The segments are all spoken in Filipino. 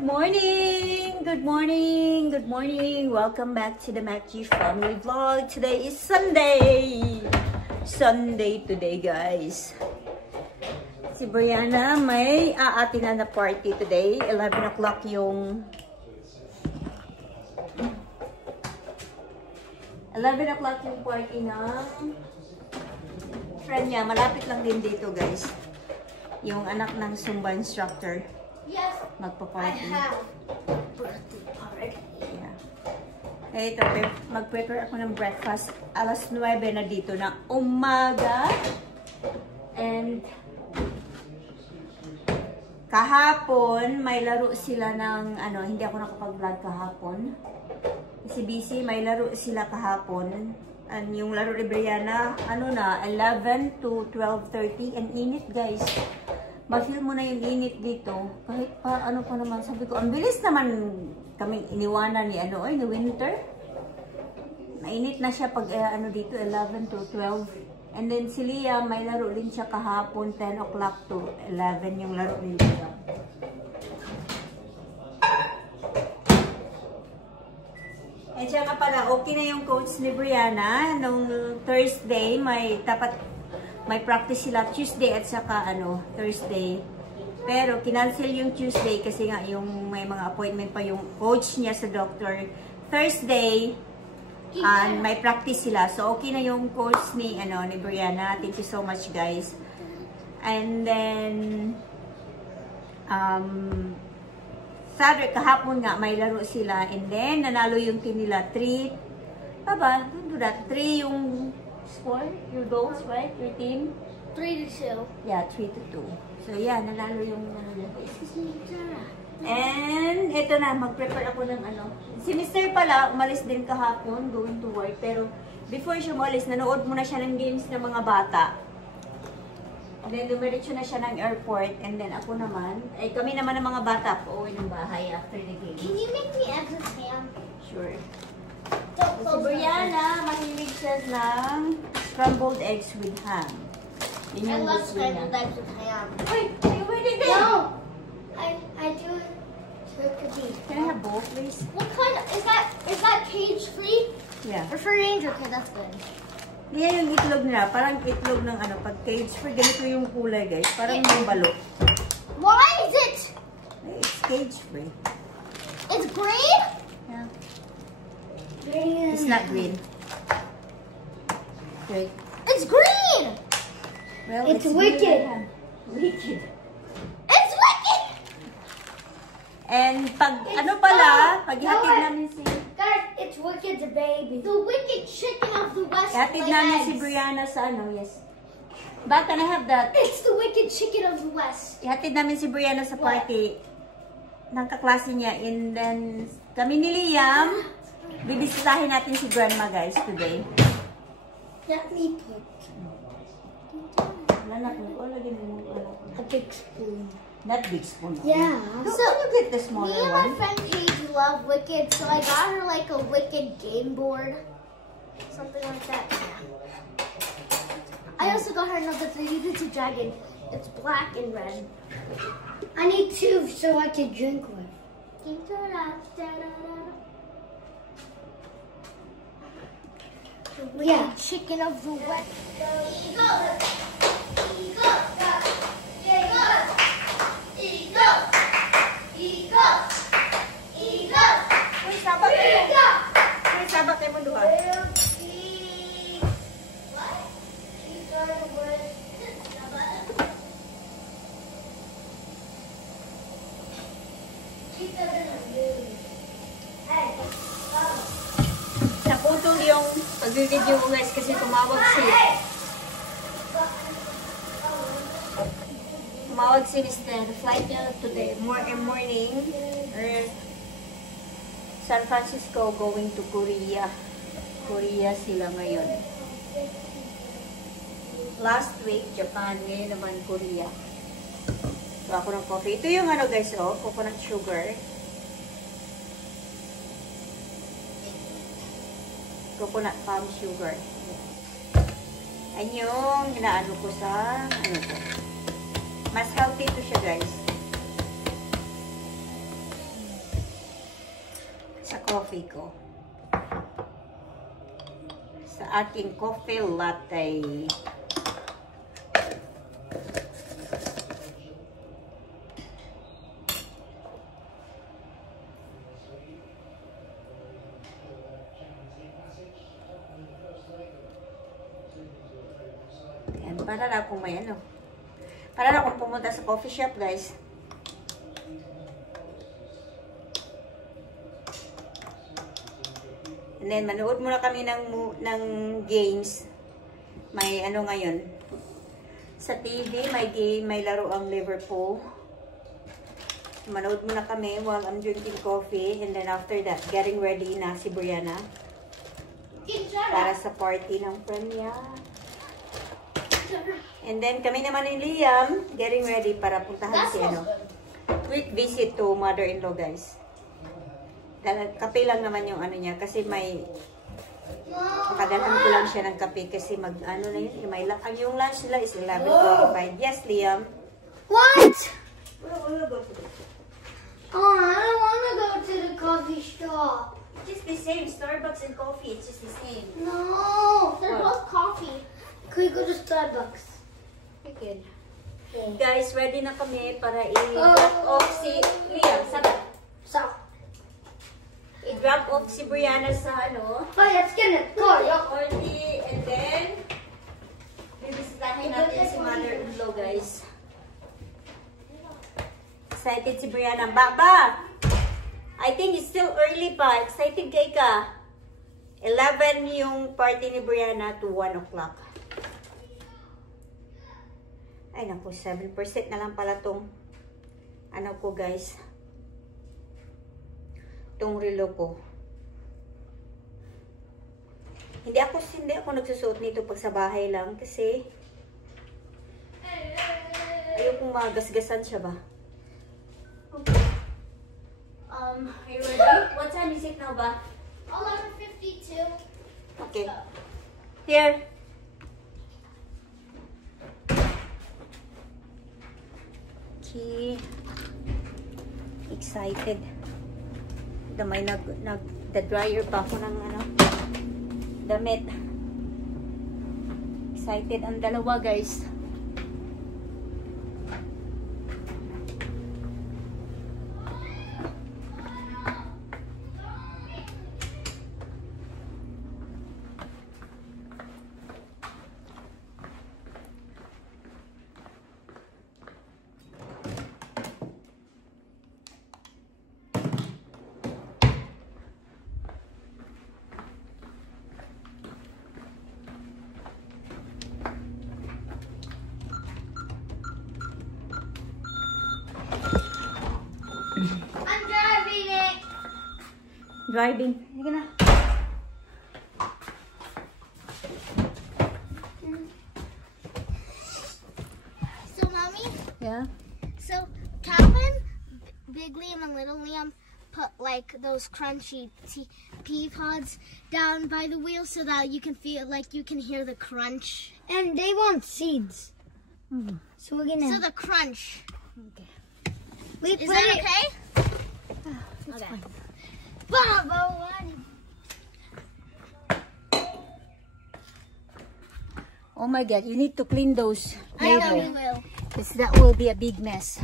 Good morning! Good morning! Good morning! Welcome back to the MacG Family Vlog. Today is Sunday! Sunday today, guys. Si Brianna may aatinan na party today. 11 o'clock yung... 11 o'clock yung party ng friend niya. Malapit lang din dito, guys. Yung anak ng Zumba instructor. Yes, magpa-party. I have birthday party. Yeah. Eh, ito, mag-prepare ako ng breakfast. Alas 9 na dito na umaga. And kahapon, may laro sila ng, hindi ako nakapag-vlog kahapon. Kasi busy, may laro sila kahapon. And yung laro ni Brianna, 11 to 12:30. Ang init, guys. Ma-feel mo na yung init dito. Kahit pa, pa naman, sabi ko, ang bilis naman kaming iniwanan ni, ni winter. Mainit na siya pag, dito, 11 to 12. And then si Leah, may laro din siya kahapon, 10 o'clock to 11 yung laro ni Leah. And siya nga pala, okay na yung coach ni Brianna. Nung Thursday, may practice sila Tuesday at saka Thursday. Pero kinancel yung Tuesday kasi nga yung may mga appointment pa yung coach niya sa doctor. Thursday, may practice sila. So okay na yung coach ni Brianna. Thank you so much, guys. And then Saturday kahapon nga may laro sila and then nanalo yung team nila 3 yung score, your goals, right? Your team? 3-2. Yeah, 3-2. So, yeah, nanalo yung And, ito na, mag-prepare ako ng Si Mr. pala, umalis din kahapon, going to work. Pero, before siya umalis, nanood muna siya ng games ng mga bata. And then, dumiretso na siya ng airport. And then, ako naman, kami naman ng mga bata, pauwi ng bahay after the game. Can you make me eggs with ham? Sure. Si Brianna, mahilig siya ng scrambled eggs with ham. I love scrambled eggs with ham. Wait, where did they? No! I do it turkey. Can I have both, please? What kind of, is that cage free? Yeah. Or free range? Okay, that's good. Yan yung itlog nila. Parang itlog ng pag cage free, ganito yung kulay, guys. Parang yung balot. Why is it? It's cage free. It's green? Yeah. Green. It's not green. Wait. It's green! Well, It's wicked. Wicked. It's wicked! And pag, paghihatid namin si... Guys, it's Wicked the baby. The wicked chicken of the West. Ihatid namin si Brianna sa yes. But can I have that? It's the wicked chicken of the West. Ihatid namin si Brianna sa party ng kaklase niya. And then, kami ni Liam, bibisitahin natin si grandma, guys, today. Let me put a big spoon. Not big spoon. Yeah. So, you get the smaller me and one. my friend Paige love Wicked, so I got her like a Wicked game board. Something like that. I also got her another 3D dragon. It's black and red. I need two so I can drink one. Yeah. Chicken of the West. Sabak mo duha. Naputol yung pag-video mo, guys, kasi tumawag si Mr. Flight niya today, morning, San Francisco going to Korea. Korea sila ngayon. Last week, Japan. Ngayon naman, Korea. So, ako ng coffee. Ito yung guys, coconut sugar. Coconut palm sugar. Ayan yung ginaano ko sa, Mas healthy to siya, guys. sa coffee ko. Sa aking coffee latte. Yan, para na akong may ano. Para na akong pumunta sa coffee shop, guys. And then, manood muna kami ng games. May ano ngayon. Sa TV, may game, may laro ang Liverpool. Manood muna kami while I'm drinking coffee. And then after that, getting ready na si Brianna. Para sa party ng friend niya. And then, kami naman ni Liam, getting ready para puntahan si ano. Quick visit to mother-in-law, guys. Kape lang naman yung ano niya kasi may pakadalhan ko lang siya ng kape kasi mag ano na yun yung lunch nila is 11:45. Yes, Liam. What? We'll go to Oh, I don't want to go to the coffee shop. It's just the same. Starbucks and coffee, it's just the same. No, they're What? both coffee. Can we go to Starbucks? We can. Guys, ready na kami para i-drop off si Liam. So. I-drop off si Brianna sa ano. Oh, let's get it. Go. Party, and then bibisitahin natin si mother-in-law, guys. Excited si Brianna. Baba! I think it's still early pa. Excited kay ka. 11 yung party ni Brianna to 1 o'clock. Ay naku, 7% na lang pala tong ano ko, guys. Itong relo ko. Hindi ako nagsusuot nito pag sa bahay lang kasi ayokong magasgasan siya ba. Okay. Are you ready? What time is it now ba? 11:52. Okay. Here. Okay. Excited. May nag-dryer pa ako ng ano, damit. Excited ang dalawa, guys. I'm driving it. Driving. Sige na. So, Mommy, Yeah. so Calvin, Big Liam, and Little Liam put like those crunchy pea pods down by the wheel so that you can feel like you can hear the crunch. And they want seeds. So we're gonna. So the crunch. Okay. We Is put that it. okay? It's fine. Baba, one. Oh my God, you need to clean those I know we later. will. Because that will be a big mess.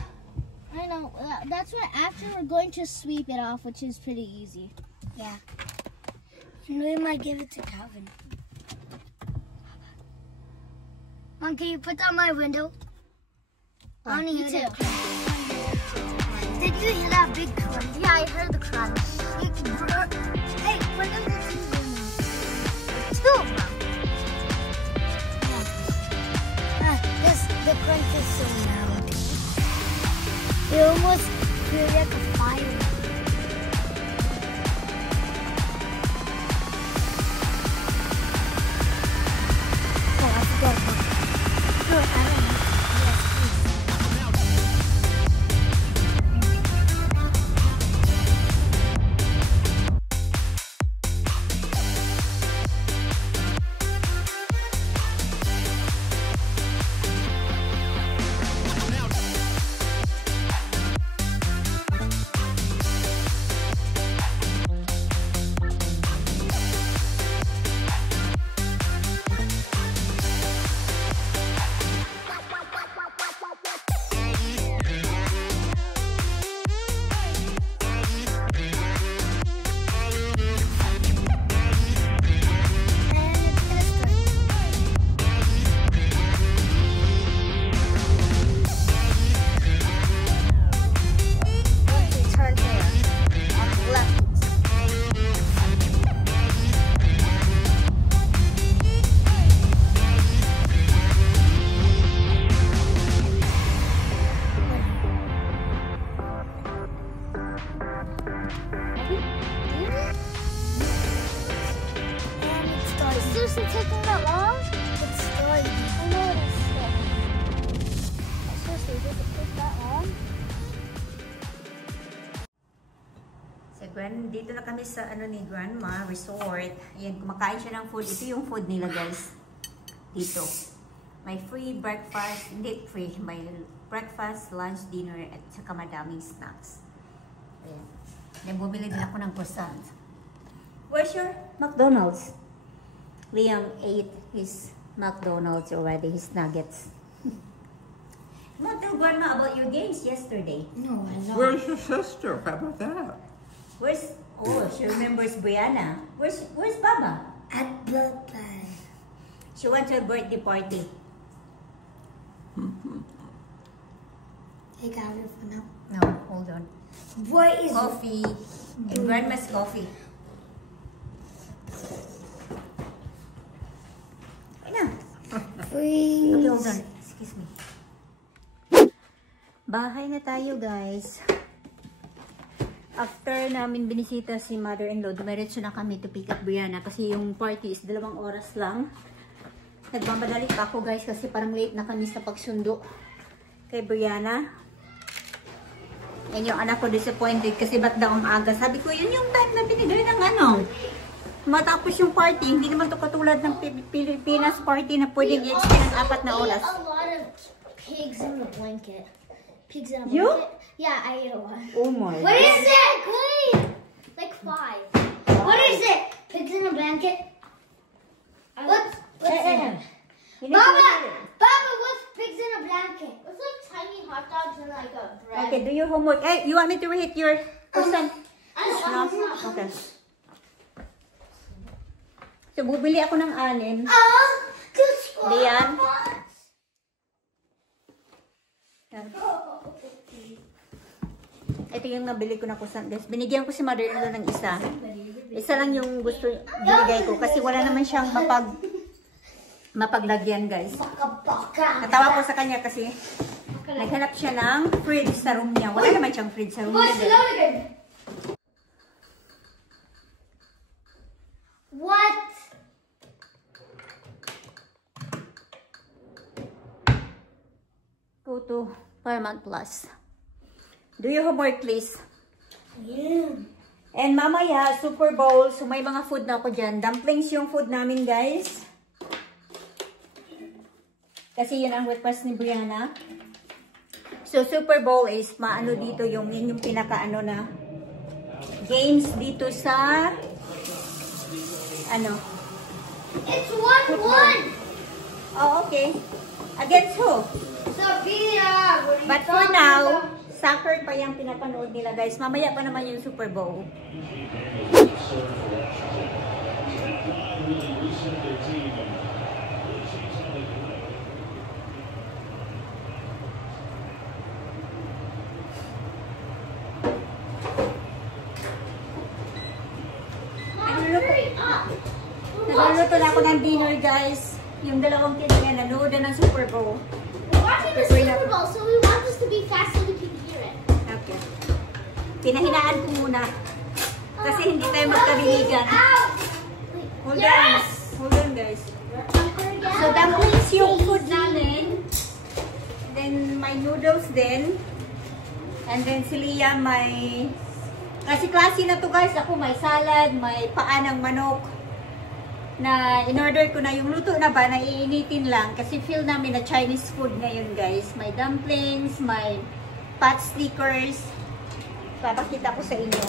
I know. That's why after we're going to sweep it off, which is pretty easy. Yeah. And we might give it to Calvin. Mom, can you put down my window? I want to Me hear too. that crunch. Did you hear that big crunch? Yeah, I heard the crunch. Hey, when did the two go now? Two of them. The crunch is so loud. It almost feels like a fire. Oh, I forgot. No, I don't know. Yes, please. isn't taking that long. It's starting. I know it is. Seriously, does it take that long? Dito na kami sa ni Grandma Resort. Ayan, kumakain siya ng food. Ito yung food nila, guys. Dito. May free breakfast. Hindi free. May breakfast, lunch, dinner, at saka madaming snacks. Ayan. Then bumili din ako ng croissant. Where's your McDonald's? Liam ate his McDonald's already, his nuggets. Not tell Grandma about your games yesterday. No, I know. Where's your sister? How about that? She remembers Brianna. Where's Baba? At birthday. She went to a birthday party. Hey, got it for now. No, hold on. What is Coffee. And Grandma's coffee. Ay na. freeze? Okay, hold on. Excuse me. Bahay na tayo, guys. After namin binisita si mother-in-law, dumiretso na kami to pick up Brianna kasi yung party is 2 oras lang. Nagmamadali pa ako, guys, kasi parang late na kami sa pagsundo kay Brianna. Yan yung anak ko disappointed kasi ba't daw umaga. Sabi ko, yun yung time na binigay ng matapos yung party. Hindi naman to katulad ng Pilipinas party na pwedeng i-extend ng 4 na oras. A lot of pigs in the blanket. Pigs in a You? blanket? Yeah, I ate a lot. Oh my What God. is it? Clean! Like 5. What is it? Pigs in a blanket? What's it? Baba, what's pigs in a blanket? It's like tiny hot dogs and like a bread. Okay, do your homework. Hey, you want me to hit your person? No? Okay. So, bubili ako ng 6. Liam? Ito yung nabili ko na croissant, guys. Binigyan ko si mother-in-law ng isa. Isa lang yung gusto binigay ko kasi wala naman siyang mapaglagyan, guys. Natawa ko sa kanya kasi naghanap siya ng fridge sa room niya. Wala naman siyang fridge sa room niya. What? Go to Paramount Plus. Do your homework, please. Yeah. And mamaya, Super Bowl. So, may mga food na ako dyan. Dumplings yung food namin, guys. Kasi yun ang request ni Brianna. So, Super Bowl is maano dito yung pinaka-ano na games dito sa It's 1-1. Oh, okay. Against who? Sabia. But for now, soccer pa yung pinapanood nila, guys. Mamaya pa naman yung Super Bowl. Nagluluto na ako ng dinner, guys. Yung 2 kids yan, nanood na ng Super Bowl. We're watching the Super Bowl, so we want this to be fast so we can hear it. Okay. Pinahinaan ko muna. Kasi hindi tayo magkarinigan. Hold on. Hold on, guys. So, dumplings yung food namin. Then, may noodles din. And then, si Leah may... Klase-klase na to, guys. Ako may salad, may paa ng manok. Na in-order ko na yung luto na ba, na iinitin lang. Kasi feel namin na Chinese food ngayon, guys. May dumplings, may pot stickers. Papakita ko sa inyo.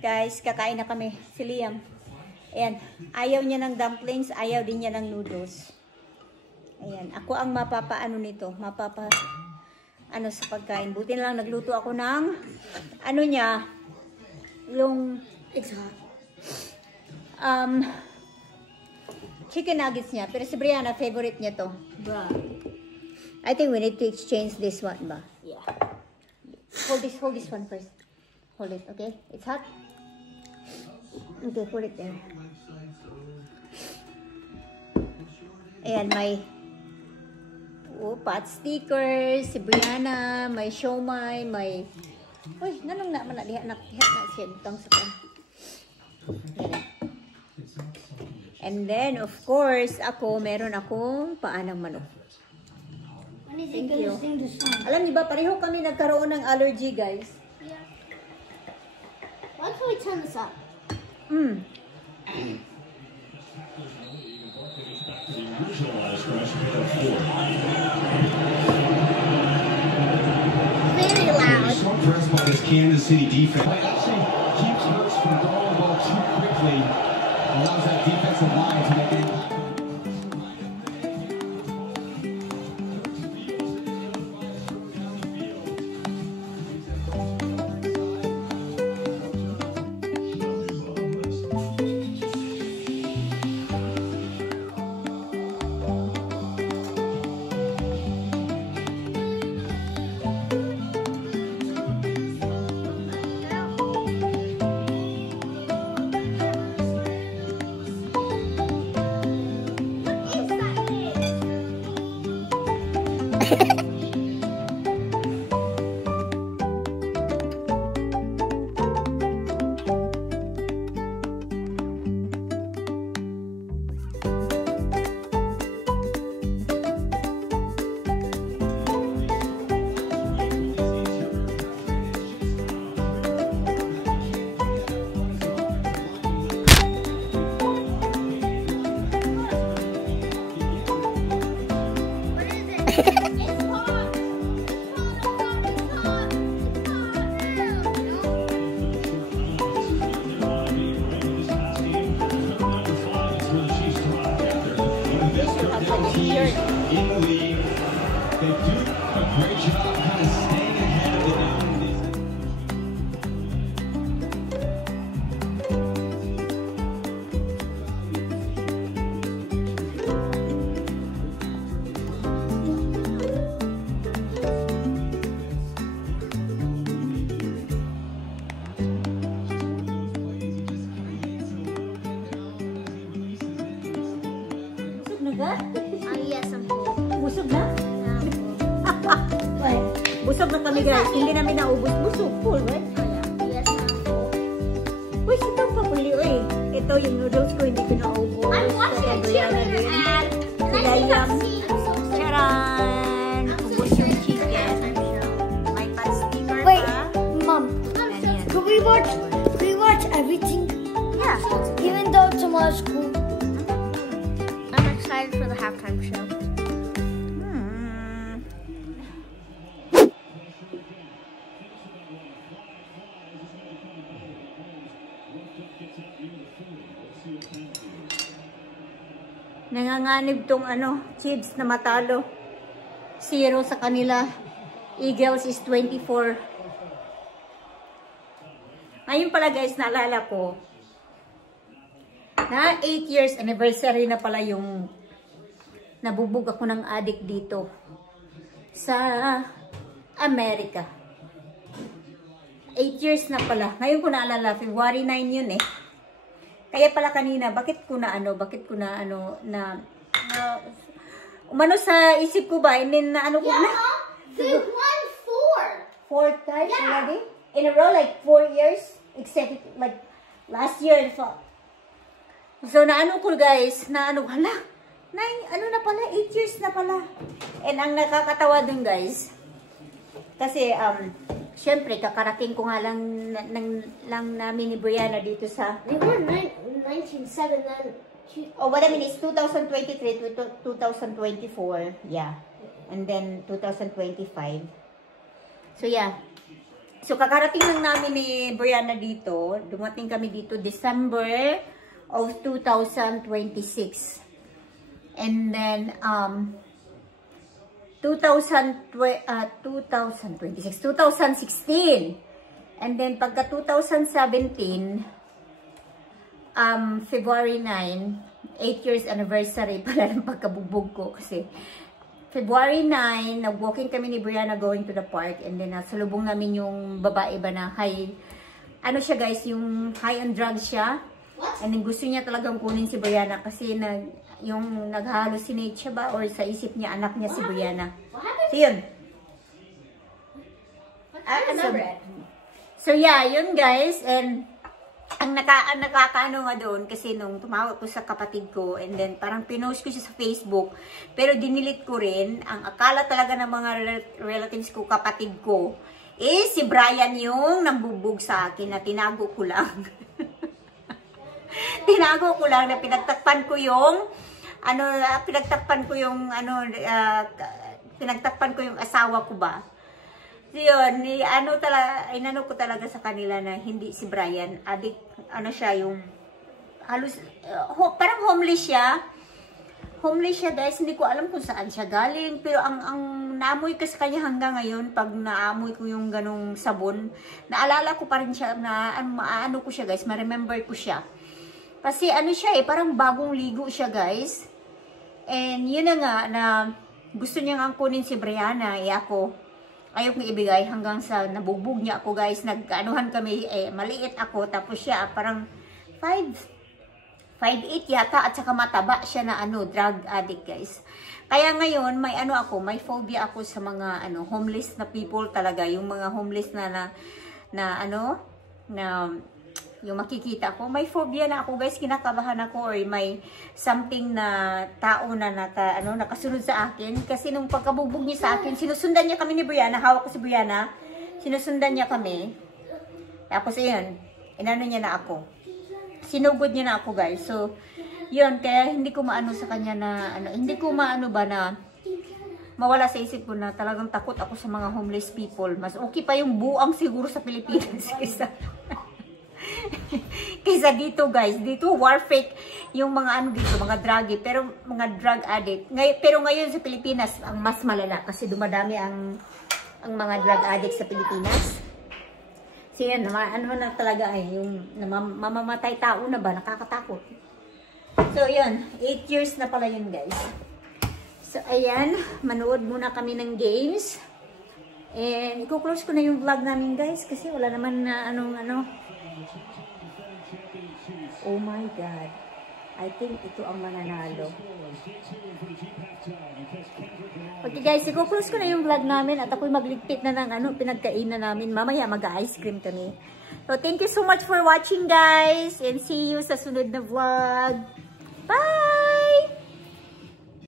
Guys, kakain na kami. Si Liam. Ayan. Ayaw niya ng dumplings, ayaw din niya ng noodles. Ayan. Ako ang mapapaano nito. Ano sa pagkain. Buti na lang nagluto ako ng niya. Yung chicken nuggets niya. Pero si Brianna, favorite niya to. I think we need to exchange this one ba? Yeah. Hold this one first. Hold it, okay? It's hot. Okay, put it there. Ayan, may Oh, pot stickers, si Brianna, may siomai, may... Uy, nanong na diha na siya itong sa kan. And then, of course, meron akong paanang manok. Thank you. Alam niyo ba, pareho kami nagkaroon ng allergy, guys. Yeah. Why can't we turn this up? Very loud. Smart press by this Kansas City defense. It actually keeps Hurts from throwing the ball too quickly. Allows that defensive line to make an impact. In the league, they do a great job kind of staying ahead of the game. Busog na ba? Yes, I'm full. Busog na? Yeah, I'm full. Busog na kami, guys. Hindi namin naubos. Busog. Full, right? Oh, yeah. Yes, I'm full. Uy, sitang papuli, uy. Ito yung noodles ko, hindi ko naubos. I'm watching a cheerleader ad, and I think I've seen so Charan! Ubos yung chicken. May pot sticker Wait, pa. Mom, Ganyan. can we watch everything? Yeah. Even though tomorrow's school. I'm excited for the halftime show. Nanganganib tong Chiefs na matalo. 0 sa kanila. Eagles is 24. Ngayon pala, guys, naalala ko na 8 years anniversary na pala yung nabubog ako ng adik dito sa Amerika. 8 years na pala. Ngayon ko naalala, February 9 yun eh. Kaya pala kanina, bakit ko na umano sa isip ko ba, and then ko na. They won 4. 4 times already? In a row, like 4 years? Except like last year. So ko guys, hala, 9 na pala, 8 years na pala. And ang nakakatawa dun guys, kasi syempre kakarating ko nga lang namin ni Brianna dito sa They won 19-7 then. what I mean is 2023 to 2024, yeah. And then 2025. So yeah. So kakarating lang namin ni Brianna dito. Dumating kami dito December of 2026. And then 2016. And then pagka 2017, February 9, 8 years anniversary pala ng pagkabugbog ko. Kasi February 9, nag-walking kami ni Brianna going to the park. And then salubong namin yung babae ba na high, siya guys, yung high on drugs siya. And then gusto niya talagang kunin si Brianna kasi yung nag-hallucinate siya ba or sa isip niya anak niya si Brianna. So yun. So yeah, yun guys. And ang nakakaano nga doon kasi nung tumawag ko sa kapatid ko and then parang pinost ko siya sa Facebook pero dinilit ko rin. Ang akala talaga ng mga relatives ko, kapatid ko, si Brian yung nambubog sa akin na tinago ko lang. Tinago ko lang na pinagtakpan ko yung pinagtakpan ko yung asawa ko ba. So yun, inano ko talaga sa kanila na hindi si Brian, adik, siya yung, parang homeless siya. Homeless siya guys, hindi ko alam kung saan siya galing, pero ang naamoy ko sa kanya hanggang ngayon, pag naamoy ko yung ganong sabon, naalala ko pa rin siya, maano ko siya guys, ma-remember ko siya. Kasi siya parang bagong ligo siya guys. And yun na nga, na gusto niya nga kunin si Brianna, ako, ayaw kong ibigay hanggang sa nabubog niya ako guys. Nagkaanuhan kami, maliit ako. Tapos siya parang 5'8" yata at saka mataba siya na drug addict guys. Kaya ngayon may may phobia ako sa mga homeless na people talaga. Yung mga homeless na yung makikita ko, may phobia na ako guys, kinakabahan ako or may something na tao na nakasunod sa akin kasi nung pagkabubog niya sa akin, sinusundan niya kami ni Brianna, hawak ko si Brianna, sinusundan niya kami. Tapos ayun, inano niya na ako. Sinugod niya na ako guys. So, yun, kaya hindi ko maano sa kanya na hindi ko maano ba na mawala sa isip ko na talagang takot ako sa mga homeless people. Mas okay pa yung buang siguro sa Pilipinas kaysa dito guys. Dito warfare yung mga dito, mga druggy, pero mga drug addict. Pero ngayon sa Pilipinas ang mas malala kasi dumadami ang mga drug addict sa Pilipinas. So yan, na talaga yung mamamatay tao na ba, nakakatakot. So yun, 8 years na pala yun guys. So ayan, manood muna kami ng games. And i-close ko na yung vlog namin guys kasi wala naman na Oh my God. I think ito ang mananalo. Okay guys, i-close ko na yung vlog namin at ako'y magligpit na ng pinagkainan namin. Mamaya mag-ice cream kami. So thank you so much for watching guys and see you sa sunod na vlog. Bye!